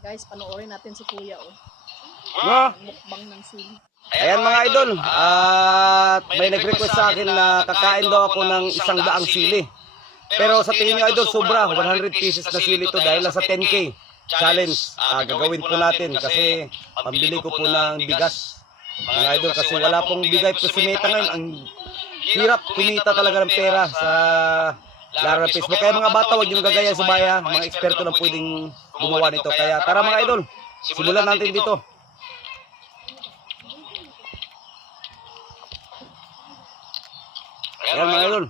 Guys, panoorin natin si Kuya, oh. No? Mukbang ng sili. Ayan mga idol, at may nag-request sa akin na kakain daw ako ng 100 sili. Pero sa tingin nyo idol, sobra, 100 pieces na sili to dahil sa 10K challenge. Gagawin po natin kasi pambili ko po ng bigas. Mga idol, kasi wala pong bigay po si Meta ngayon. Ang hirap kumita talaga ng pera sa laro ng Facebook. Kaya mga bata, huwag yung gagaya sa bayan. Mga eksperto lang pwedeng gumawa nito. Kaya tara mga idol, simulan natin dito. Ayan mga idol.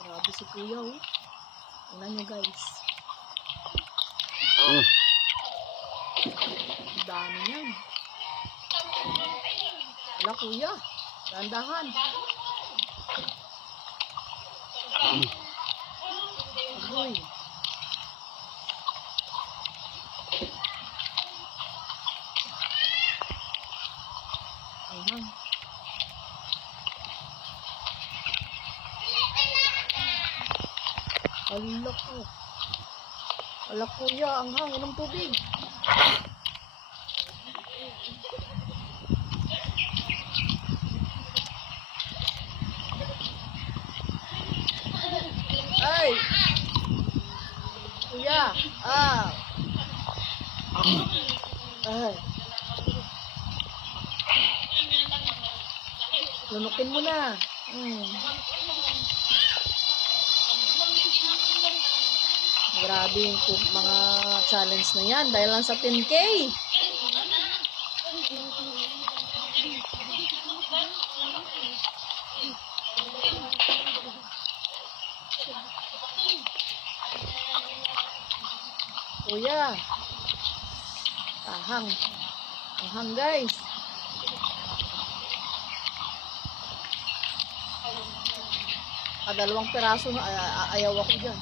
Grabe si Kuya, oh. Tingnan nyo, guys. Ang dami yan. Wala, Kuya. Dahan-dahan. Agoy. Ayan. Ala ko. Ala, Kuya, ang hangin ng tubig. Ay! Kuya! Ah! Ay! Lunukin mo na. Grabe yung mga challenge na yan dahil lang sa 10K. Kuya. Ahang. Ahang, guys. Dalawang piraso na ayaw ako dyan.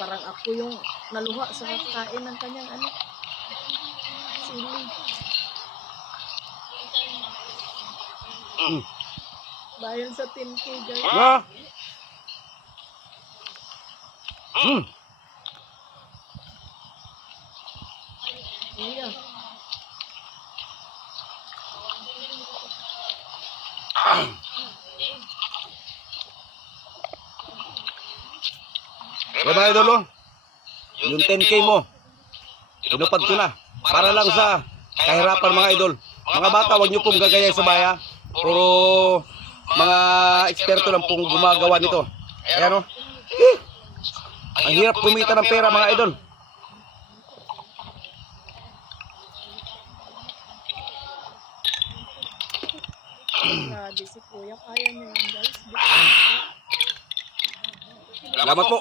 Parang ako yung naluha sa kakain ng kanyang sili. Dahil sa 10K, guys. Iya. Kaya mga idol, yung 10K mo, tinupad ko na. Para lang sa kahirapan mga idol. Mga bata, huwag nyo pong gagaya sa baya. Puro mga eksperto lang pong gumagawa nito. Ayan o. Ang hirap kumita ng pera mga idol. Grabe si Kuya, kaya niya yan, guys. Salamat po.